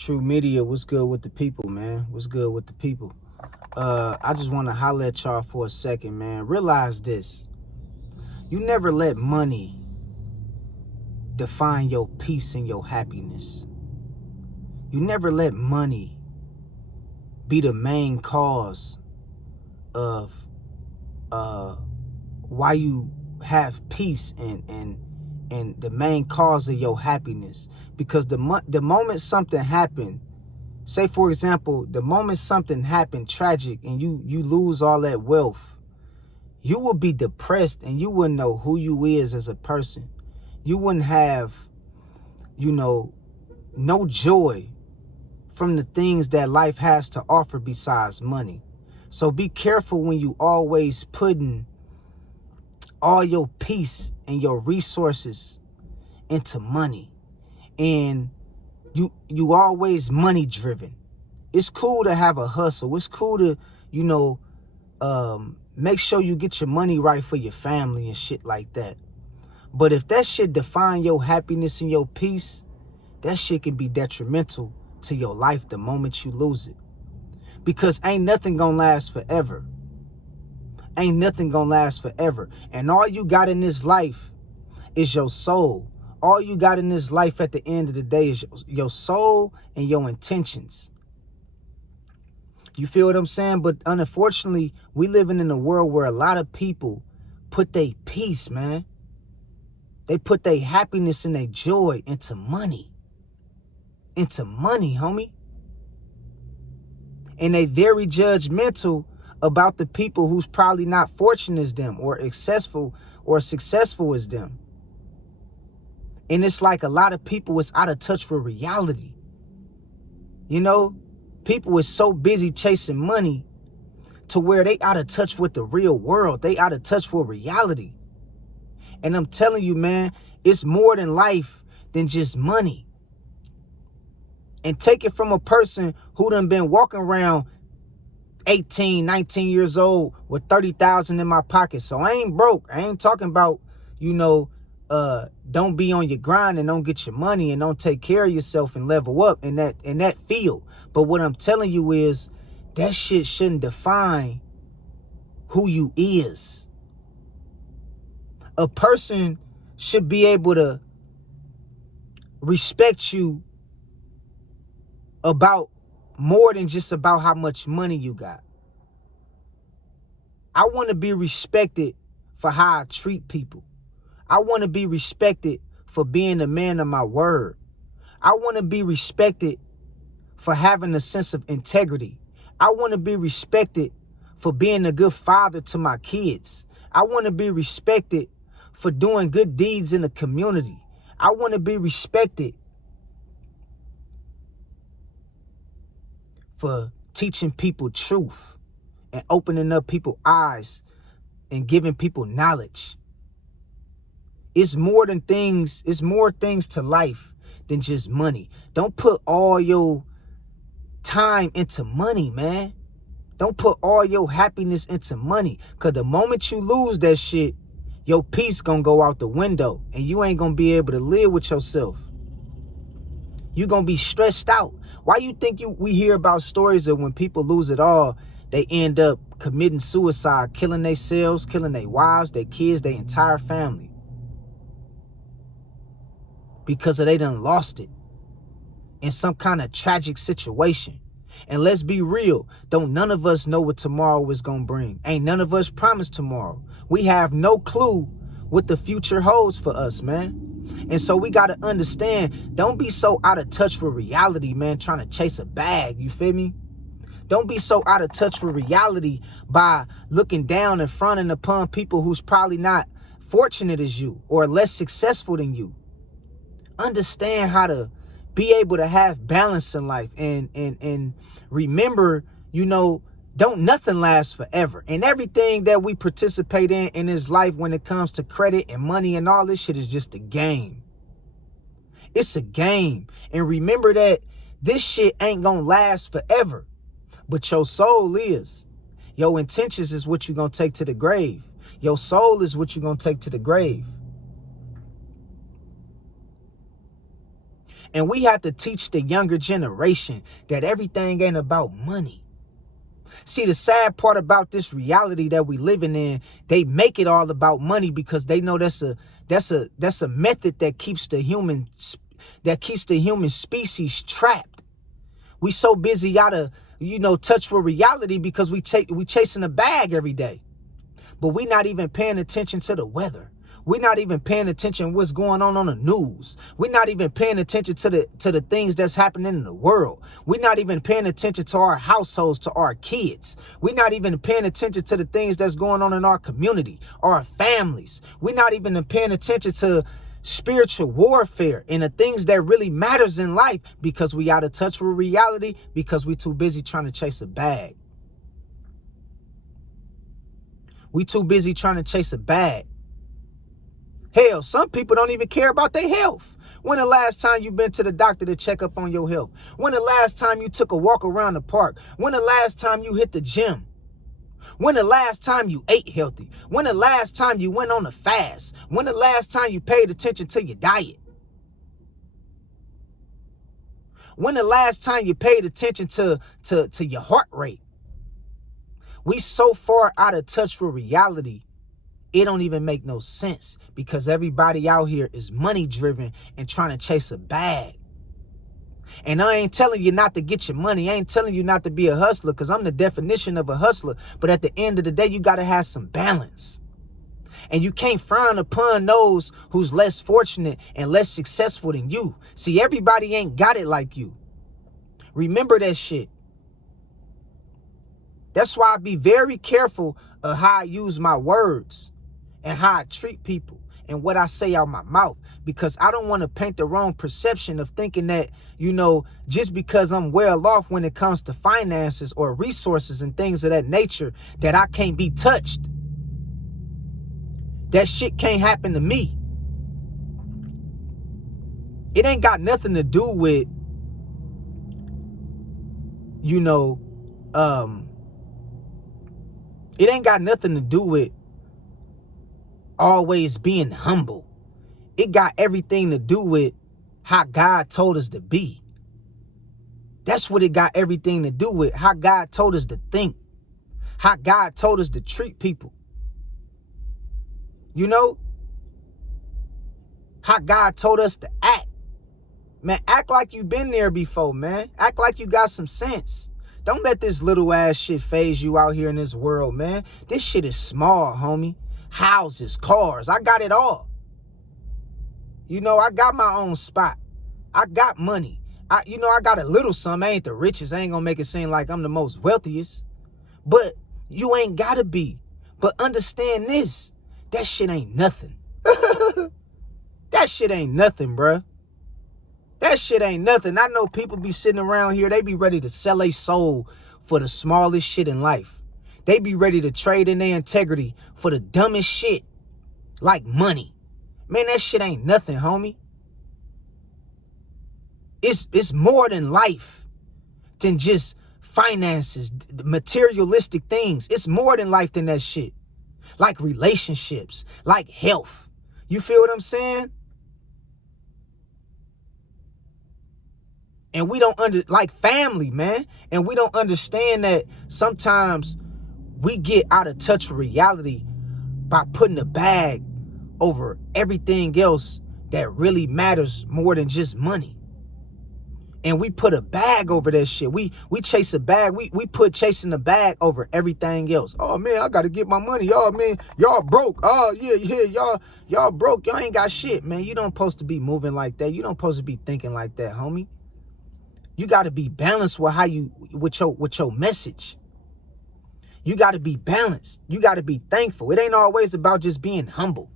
True Media, what's good with the people, man? What's good with the people? I just want to holler at y'all for a second, man. Realize this. You never let money define your peace and your happiness. You never let money be the main cause of why you have peace and the main cause of your happiness. Because the moment something happened, say for example, the moment something happened tragic and you lose all that wealth, you will be depressed and you wouldn't know who you is as a person. You wouldn't have, no joy from the things that life has to offer besides money. So be careful when you always putting all your peace and your resources into money. And you always money driven. It's cool to have a hustle. It's cool to, make sure you get your money right for your family and shit like that. But if that shit define your happiness and your peace, that shit can be detrimental to your life the moment you lose it. Because ain't nothing gonna last forever. Ain't nothing gonna last forever. And all you got in this life is your soul. All you got in this life at the end of the day is your soul and your intentions. You feel what I'm saying? But unfortunately, we living in a world where a lot of people put their peace, man. They put their happiness and their joy into money. Into money, homie. And they very judgmental about the people who's probably not fortunate as them or successful as them. And it's like a lot of people is out of touch with reality. People is so busy chasing money to where they out of touch with the real world. They out of touch with reality. And I'm telling you, man, it's more than life than just money. And take it from a person who done been walking around 18, 19 years old with 30,000 in my pocket. So I ain't broke. I ain't talking about, don't be on your grind and don't get your money and don't take care of yourself and level up in that field. But what I'm telling you is that shit shouldn't define who you is. A person should be able to respect you about more than just about how much money you got. I want to be respected for how I treat people. I want to be respected for being a man of my word. I want to be respected for having a sense of integrity. I want to be respected for being a good father to my kids. I want to be respected for doing good deeds in the community. I want to be respected for teaching people truth and opening up people's eyes and giving people knowledge. It's more things to life than just money. Don't put all your time into money, man. Don't put all your happiness into money. Because the moment you lose that shit, your peace gonna go out the window and you ain't gonna be able to live with yourself. You gonna be stressed out. Why you think we hear about stories of when people lose it all, they end up committing suicide, killing themselves, killing their wives, their kids, their entire family? Because they done lost it in some kind of tragic situation. And let's be real, don't none of us know what tomorrow is gonna bring. Ain't none of us promised tomorrow. We have no clue what the future holds for us, man. And so we gotta understand, don't be so out of touch with reality, man, trying to chase a bag, you feel me? Don't be so out of touch with reality by looking down and fronting upon people who's probably not fortunate as you or less successful than you. Understand how to be able to have balance in life and remember, don't nothing last forever. And everything that we participate in this life when it comes to credit and money and all this shit is just a game. It's a game. And remember that this shit ain't gonna last forever. But your soul is. Your intentions is what you're gonna take to the grave. Your soul is what you're gonna take to the grave. And we have to teach the younger generation that everything ain't about money. See, the sad part about this reality that we living in, they make it all about money because they know that's a method that keeps the human species trapped. We so busy out of, touch with reality because we chasing a bag every day. But we not even paying attention to the weather. We're not even paying attention to what's going on the news. We're not even paying attention to the things that's happening in the world. We're not even paying attention to our households, to our kids. We're not even paying attention to the things that's going on in our community, our families. We're not even paying attention to spiritual warfare and the things that really matters in life because we out of touch with reality because we too busy trying to chase a bag. We too busy trying to chase a bag. Hell, some people don't even care about their health. When the last time you been to the doctor to check up on your health? When the last time you took a walk around the park? When the last time you hit the gym? When the last time you ate healthy? When the last time you went on a fast? When the last time you paid attention to your diet? When the last time you paid attention to your heart rate? We so far out of touch with reality, it don't even make no sense because everybody out here is money driven and trying to chase a bag. And I ain't telling you not to get your money. I ain't telling you not to be a hustler because I'm the definition of a hustler. But at the end of the day, you got to have some balance. And you can't frown upon those who's less fortunate and less successful than you. See, everybody ain't got it like you. Remember that shit. That's why I be very careful of how I use my words and how I treat people and what I say out my mouth, because I don't want to paint the wrong perception of thinking that, just because I'm well off when it comes to finances or resources and things of that nature, that I can't be touched. That shit can't happen to me. It ain't got nothing to do with, it ain't got nothing to do with always being humble. It got everything to do with how God told us to be. That's what it got everything to do with. How God told us to think. How God told us to treat people. How God told us to act. Man, act like you've been there before, man. Act like you got some sense. Don't let this little ass shit phase you out here in this world, man. This shit is small, homie. Houses, cars, I got it all. I got my own spot. I got money. I got a little something. I ain't the richest. I ain't gonna make it seem like I'm the most wealthiest. But you ain't gotta be. But understand this. That shit ain't nothing. That shit ain't nothing, bruh. That shit ain't nothing. I know people be sitting around here, they be ready to sell their soul for the smallest shit in life. They be ready to trade in their integrity for the dumbest shit, like money. Man, that shit ain't nothing, homie. It's more than life, than just finances, materialistic things. It's more than life than that shit. Like relationships, like health. You feel what I'm saying? And we don't like family, man. And we don't understand that sometimes we get out of touch with reality by putting a bag over everything else that really matters more than just money. And we put a bag over that shit. We chase a bag. We put chasing the bag over everything else. Oh man, I gotta get my money. Oh man, y'all broke. Oh yeah, y'all broke. Y'all ain't got shit, man. You don't supposed to be moving like that. You don't supposed to be thinking like that, homie. You gotta be balanced with with your message. You gotta be balanced. You gotta be thankful. It ain't always about just being humble.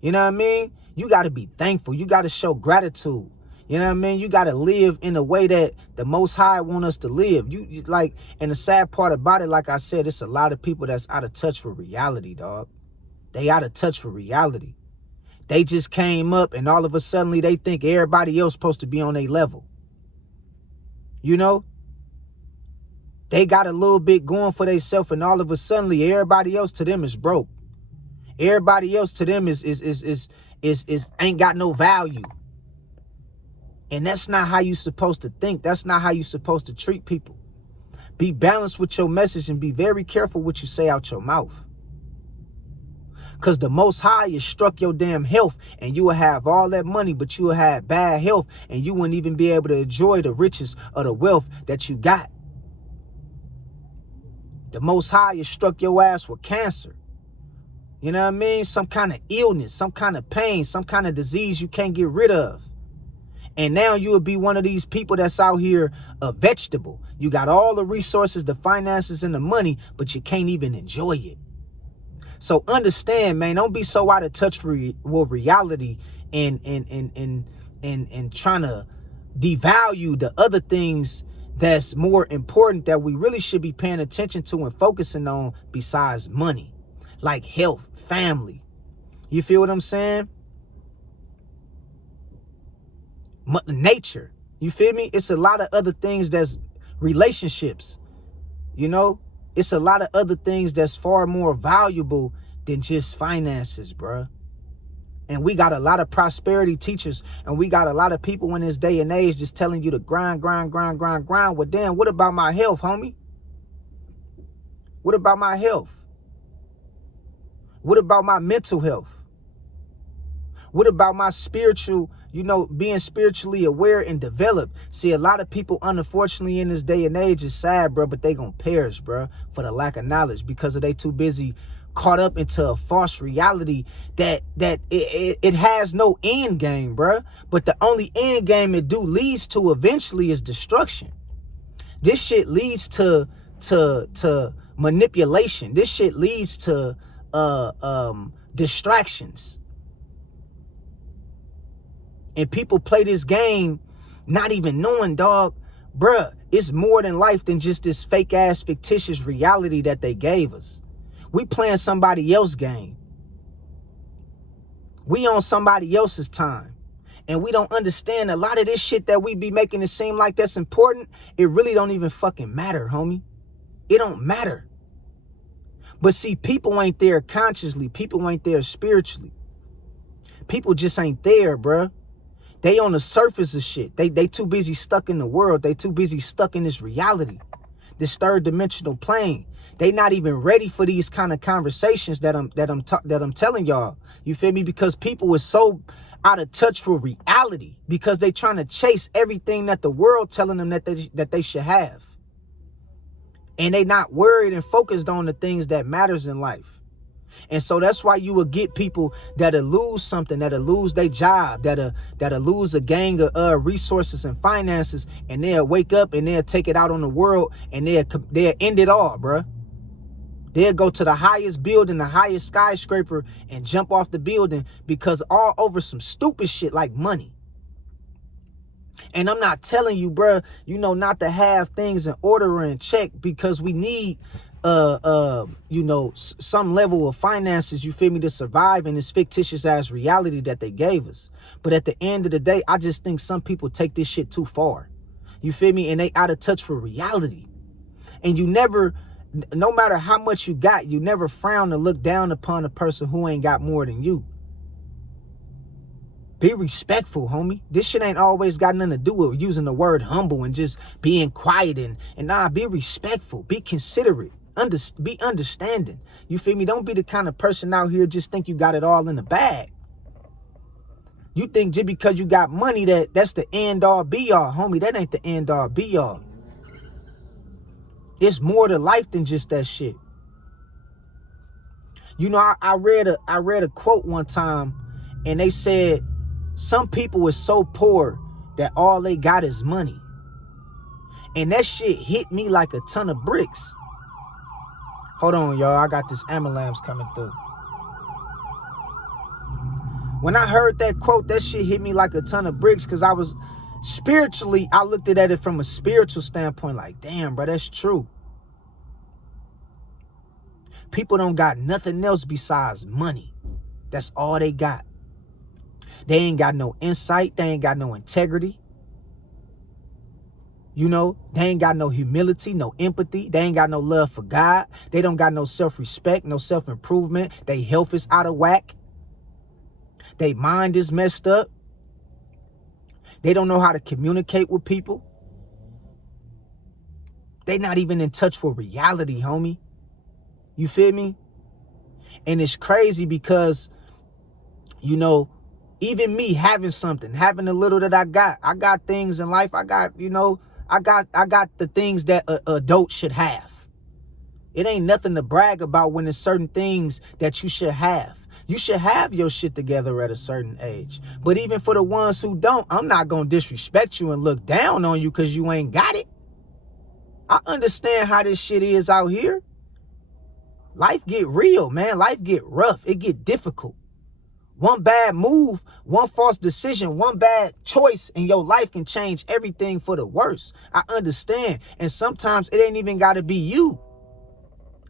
You know what I mean? You gotta be thankful. You gotta show gratitude. You know what I mean? You got to live in a way that the Most High want us to live. You like, and the sad part about it, like I said, it's a lot of people that's out of touch with reality, dog. They out of touch with reality. They just came up and all of a sudden they think everybody else supposed to be on their level. They got a little bit going for themselves and all of a sudden everybody else to them is broke. Everybody else to them is ain't got no value. And that's not how you're supposed to think. That's not how you're supposed to treat people. Be balanced with your message and be very careful what you say out your mouth. Because the Most High has struck your damn health and you will have all that money, but you will have bad health and you wouldn't even be able to enjoy the riches or the wealth that you got. The Most High has struck your ass with cancer. You know what I mean? Some kind of illness, some kind of pain, some kind of disease you can't get rid of. And now you will be one of these people that's out here a vegetable. You got all the resources, the finances, and the money, but you can't even enjoy it. So understand, man, don't be so out of touch with reality and trying to devalue the other things that's more important that we really should be paying attention to and focusing on besides money, like health, family. You feel what I'm saying? Nature. You feel me? It's a lot of other things that's relationships, you know? It's a lot of other things that's far more valuable than just finances, bruh. And we got a lot of prosperity teachers and we got a lot of people in this day and age just telling you to grind. Well, damn, what about my health, homie? What about my health? What about my mental health? What about my spiritual, being spiritually aware and developed? See, a lot of people, unfortunately, in this day and age is sad, bro, but they gonna perish, bro, for the lack of knowledge because they too busy caught up into a false reality that it has no end game, bro. But the only end game it leads to eventually is destruction. This shit leads to manipulation. This shit leads to distractions. And people play this game not even knowing, dog, bruh, it's more than life than just this fake ass fictitious reality that they gave us. We playing somebody else's game. We on somebody else's time. And we don't understand a lot of this shit that we be making it seem like that's important. It really don't even fucking matter, homie. It don't matter. But see, people ain't there consciously. People ain't there spiritually. People just ain't there, bruh. They on the surface of shit. They too busy stuck in the world. They too busy stuck in this reality, this third dimensional plane. They not even ready for these kind of conversations that I'm telling y'all. You feel me? Because people is so out of touch with reality because they trying to chase everything that the world telling them that they should have. And they not worried and focused on the things that matters in life. And so that's why you will get people that'll lose something, that'll lose their job, that'll lose a gang of resources and finances, and they'll wake up and they'll take it out on the world and they'll end it all, bruh. They'll go to the highest building, the highest skyscraper, and jump off the building because all over some stupid shit like money. And I'm not telling you, bruh, not to have things in order or in check because we need some level of finances, you feel me, to survive in this fictitious ass reality that they gave us. But at the end of the day, I just think some people take this shit too far. You feel me? And they out of touch with reality. And you never, no matter how much you got, you never frown to look down upon a person who ain't got more than you. Be respectful, homie. This shit ain't always got nothing to do with using the word humble and just being quiet and be respectful, be considerate. Be understanding. You feel me? Don't be the kind of person out here just think you got it all in the bag. You think just because you got money that's the end all be all, homie. That ain't the end all be all. It's more to life than just that shit. I read a quote one time and they said some people is so poor that all they got is money. And that shit hit me like a ton of bricks. Hold on, y'all. I got this ambulance coming through. When I heard that quote, that shit hit me like a ton of bricks because I was spiritually, I looked at it from a spiritual standpoint like, damn, bro, that's true. People don't got nothing else besides money. That's all they got. They ain't got no insight. They ain't got no integrity. They ain't got no humility, no empathy. They ain't got no love for God. They don't got no self-respect, no self-improvement. They health is out of whack. They mind is messed up. They don't know how to communicate with people. They not even in touch with reality, homie. You feel me? And it's crazy because, you know, even me having something, having the little that I got things in life. I got, you know, I got the things that a adult should have. It ain't nothing to brag about when there's certain things that you should have. You should have your shit together at a certain age. But even for the ones who don't, I'm not going to disrespect you and look down on you because you ain't got it. I understand how this shit is out here. Life get real, man. Life get rough. It get difficult. One bad move, one false decision, one bad choice in your life can change everything for the worse. I understand. And sometimes it ain't even got to be you.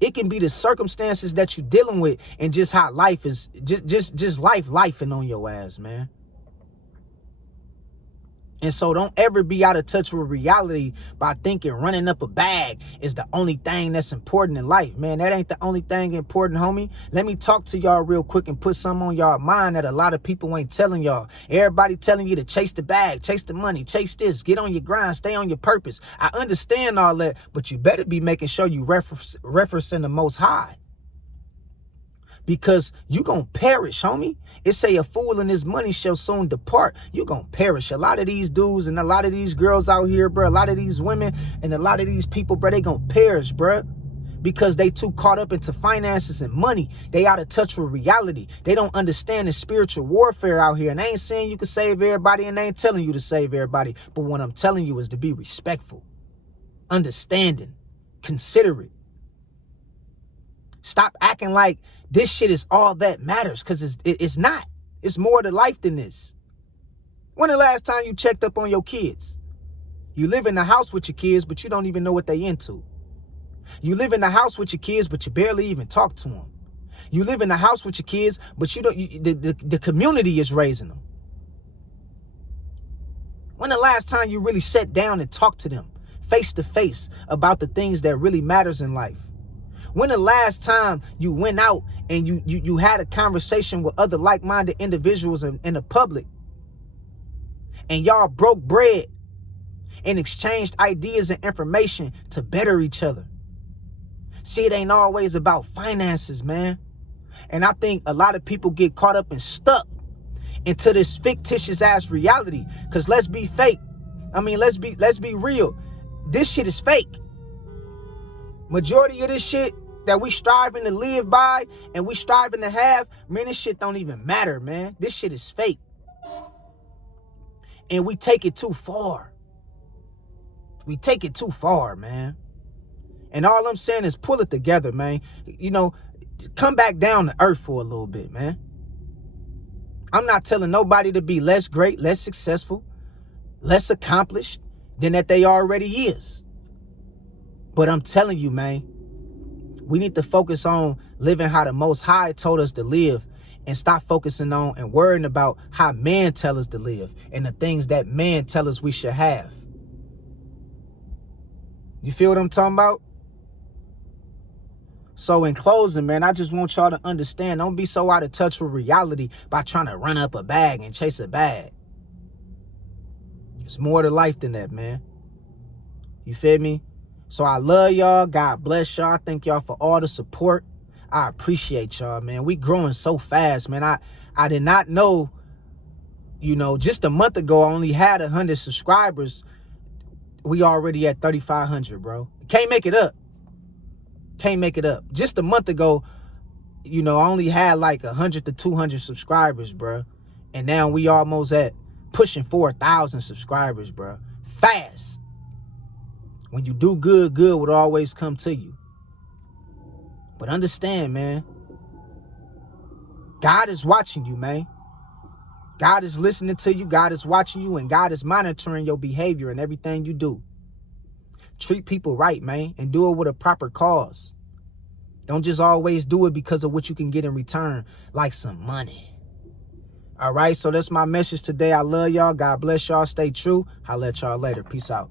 It can be the circumstances that you're dealing with and just how life is, just lifing on your ass, man. And so don't ever be out of touch with reality by thinking running up a bag is the only thing that's important in life. Man, that ain't the only thing important, homie. Let me talk to y'all real quick and put something on y'all mind that a lot of people ain't telling y'all. Everybody telling you to chase the bag, chase the money, chase this, get on your grind, stay on your purpose. I understand all that, but you better be making sure you referencing the Most High. Because you gonna perish, homie. It say a fool and his money shall soon depart. You gonna perish. A lot of these dudes and a lot of these girls out here, bro, a lot of these women and a lot of these people, bro, they gonna perish, bro. Because they too caught up into finances and money. They out of touch with reality. They don't understand the spiritual warfare out here. And I ain't saying you can save everybody and I ain't telling you to save everybody. But what I'm telling you is to be respectful, understanding, considerate. Stop acting like this shit is all that matters, because it's not. It's more to life than this. When the last time you checked up on your kids? You live in the house with your kids, but you don't even know what they into. You live in the house with your kids, but you barely even talk to them. You live in the house with your kids, but you don't. The community is raising them. When the last time you really sat down and talked to them face to face about the things that really matters in life? When the last time you went out and you had a conversation with other like-minded individuals in the public and y'all broke bread and exchanged ideas and information to better each other? See, it ain't always about finances, man. And I think a lot of people get caught up and stuck into this fictitious ass reality. Because let's be fake. I mean, let's be real. This shit is fake. Majority of this shit that we striving to live by and we striving to have, man, this shit don't even matter, man. This shit is fake. And we take it too far. We take it too far, man. And all I'm saying is pull it together, man. You know, come back down to earth for a little bit, man. I'm not telling nobody to be less great, less successful, less accomplished than that they already is. But I'm telling you, man, we need to focus on living how the Most High told us to live and stop focusing on and worrying about how man tell us to live and the things that man tell us we should have. You feel what I'm talking about? So in closing, man, I just want y'all to understand, don't be so out of touch with reality by trying to run up a bag and chase a bag. It's more to life than that, man. You feel me? So I love y'all. God bless y'all. I thank y'all for all the support. I appreciate y'all, man. We growing so fast, man. I did not know, you know, just a month ago, I only had 100 subscribers. We already at 3,500, bro. Can't make it up. Can't make it up. Just a month ago, you know, I only had like 100 to 200 subscribers, bro. And now we almost at pushing 4,000 subscribers, bro. Fast. When you do good, good will always come to you. But understand, man, God is watching you, man. God is listening to you. God is watching you, and God is monitoring your behavior and everything you do. Treat people right, man, and do it with a proper cause. Don't just always do it because of what you can get in return, like some money. All right, so that's my message today. I love y'all. God bless y'all. Stay true. I'll let y'all later. Peace out.